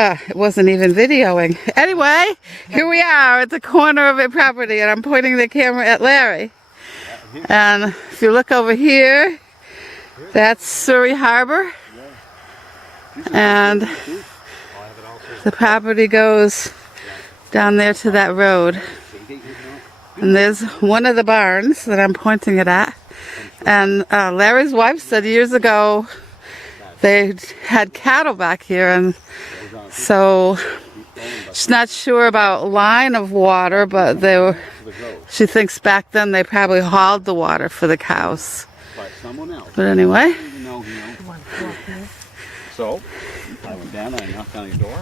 It wasn't even videoing. Anyway, here we are at the corner of a property, and I'm pointing the camera at Larry. And if you look over here, that's Surrey Harbor. And the property goes down there to that road. And there's one of the barns that I'm pointing it at. And Larry's wife said years ago they had cattle back here, and so she's not sure about line of water, but she thinks back then they probably hauled the water for the cows. But anyway. So I went down and I knocked on your door.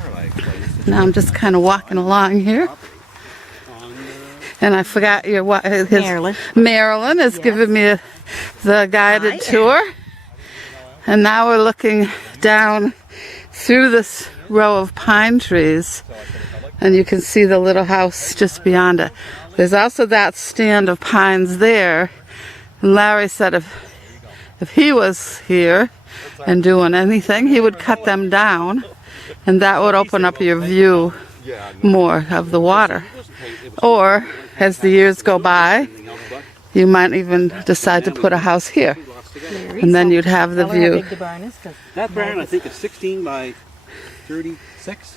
Now I'm just kind of walking along here. And I forgot Marilyn has given me the guided tour. And now we're looking down through this row of pine trees. And you can see the little house just beyond it. There's also that stand of pines there. And Larry said if he was here and doing anything, he would cut them down. And that would open up your view more of the water. Or, as the years go by, you might even decide to put a house here. And then you'd have the view. That barn, I think, is 16 by 36.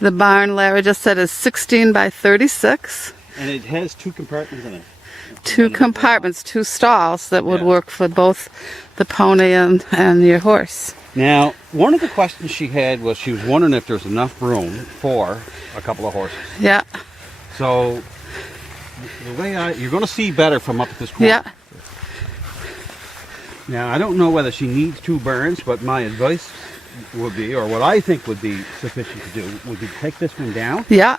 The barn, Larry just said, is 16 by 36. And it has 2 compartments in it. 2 compartments, 2 stalls that would work for both the pony and your horse. Now, one of the questions she had was she was wondering if there's enough room for a couple of horses. Yeah. So, the way you're going to see better from up at this corner. Yeah. Now, I don't know whether she needs 2 barns, but my advice would be, or what I think would be sufficient to do, would be to take this one down. Yeah.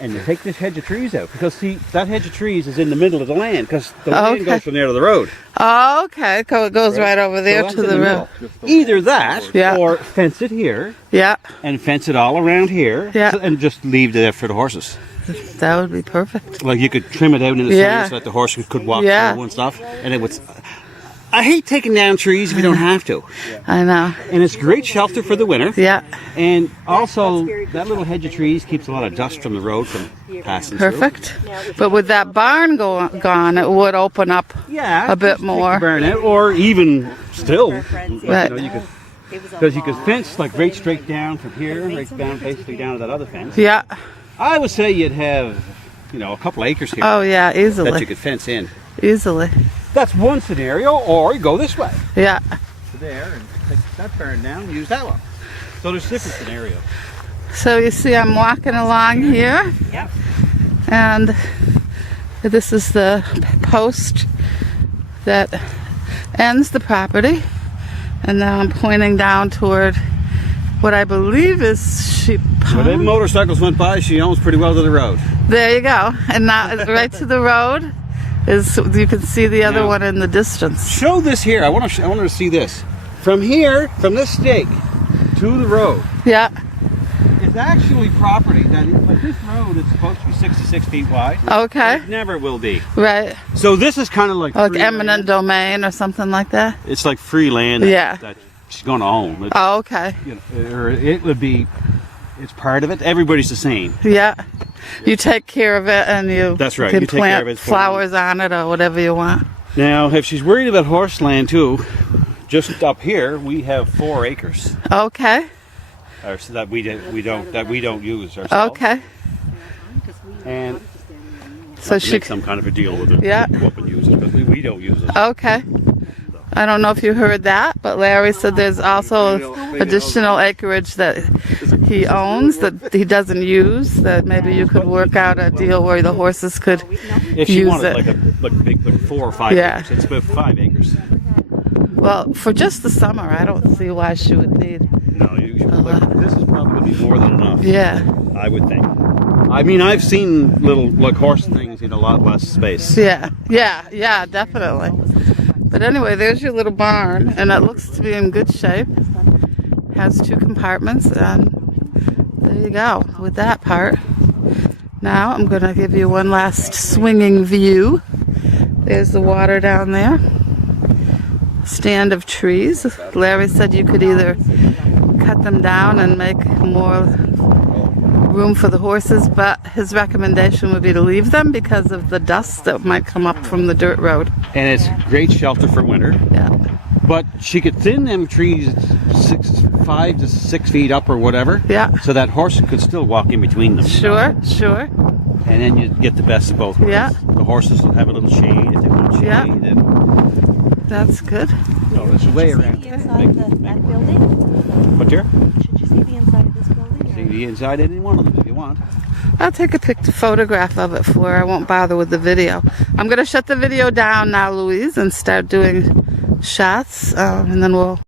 And you take this hedge of trees out. Because, see, that hedge of trees is in the middle of the land, because the land goes from there to the road. Oh, okay. So it goes right over there to the road. Either that, or fence it here. Yeah. And fence it all around here. Yeah. And just leave it there for the horses. That would be perfect. Like you could trim it out in the center so that the horse could walk through and stuff. And it would. I hate taking down trees if you don't have to. I know. And it's great shelter for the winter. Yeah. And also, that little hedge of trees keeps a lot of dust from the road from passing Perfect. Through. But with that barn gone, it would open up a bit more. Take the barn out, or even still, because you could fence like right straight down from here, right down basically down to that other fence. Yeah. I would say you'd have, a couple acres here. Oh yeah, easily. That you could fence in. Easily. That's one scenario, or you go this way. Yeah. To there and take that barn down and use that one. So there's different scenarios. So you see I'm walking along here. Yep. And this is the post that ends the property. And now I'm pointing down toward what I believe is sheep pond. When them motorcycles went by, she owns pretty well to the road. There you go. And now right to the road is, you can see the other one in the distance. Show this here. I want her to see this. From here, from this stake to the road. Yeah. It's actually property that, like this road is supposed to be 66 feet wide. Okay. It never will be. Right. So this is kind of like eminent domain or something like that? It's like free land that she's going to own. Oh, okay. Or it would be, it's part of it. Everybody's the same. Yeah. You take care of it and you can plant flowers on it or whatever you want. Now, if she's worried about horse land too, just up here we have 4 acres. Okay. So that we don't use ourselves. Okay. And so she make some kind of a deal with it. Yeah. Go up and use it because we don't use it. Okay. I don't know if you heard that, but Larry said there's also additional acreage that he owns that he doesn't use, that maybe you could work out a deal where the horses could if she use wanted it. like a big 4 or 5 acres. It's about 5 acres. Well, for just the summer, I don't see why she would need. No, this is probably going to be more than enough. Yeah. I would think. I mean, I've seen little horse things in a lot less space. Yeah, definitely. But anyway, there's your little barn, and it looks to be in good shape. Has 2 compartments, and there you go with that part. Now I'm going to give you one last swinging view. There's the water down there. Stand of trees. Larry said you could either cut them down and make more room for the horses, but his recommendation would be to leave them because of the dust that might come up from the dirt road. And it's great shelter for winter. Yeah. But she could thin them trees 5 to 6 feet up or whatever. Yeah. So that horse could still walk in between them. Sure, sure. And then you get the best of both worlds. Yeah. The horses will have a little shade if they want shade. Yeah. And That's good. so there's a way around. The inside of that building? What dear? Should you see the inside of this building? See the inside of any one of them if you want. I'll take a photograph of it for her. I won't bother with the video. I'm going to shut the video down now, Louise, and start doing shots, and then we'll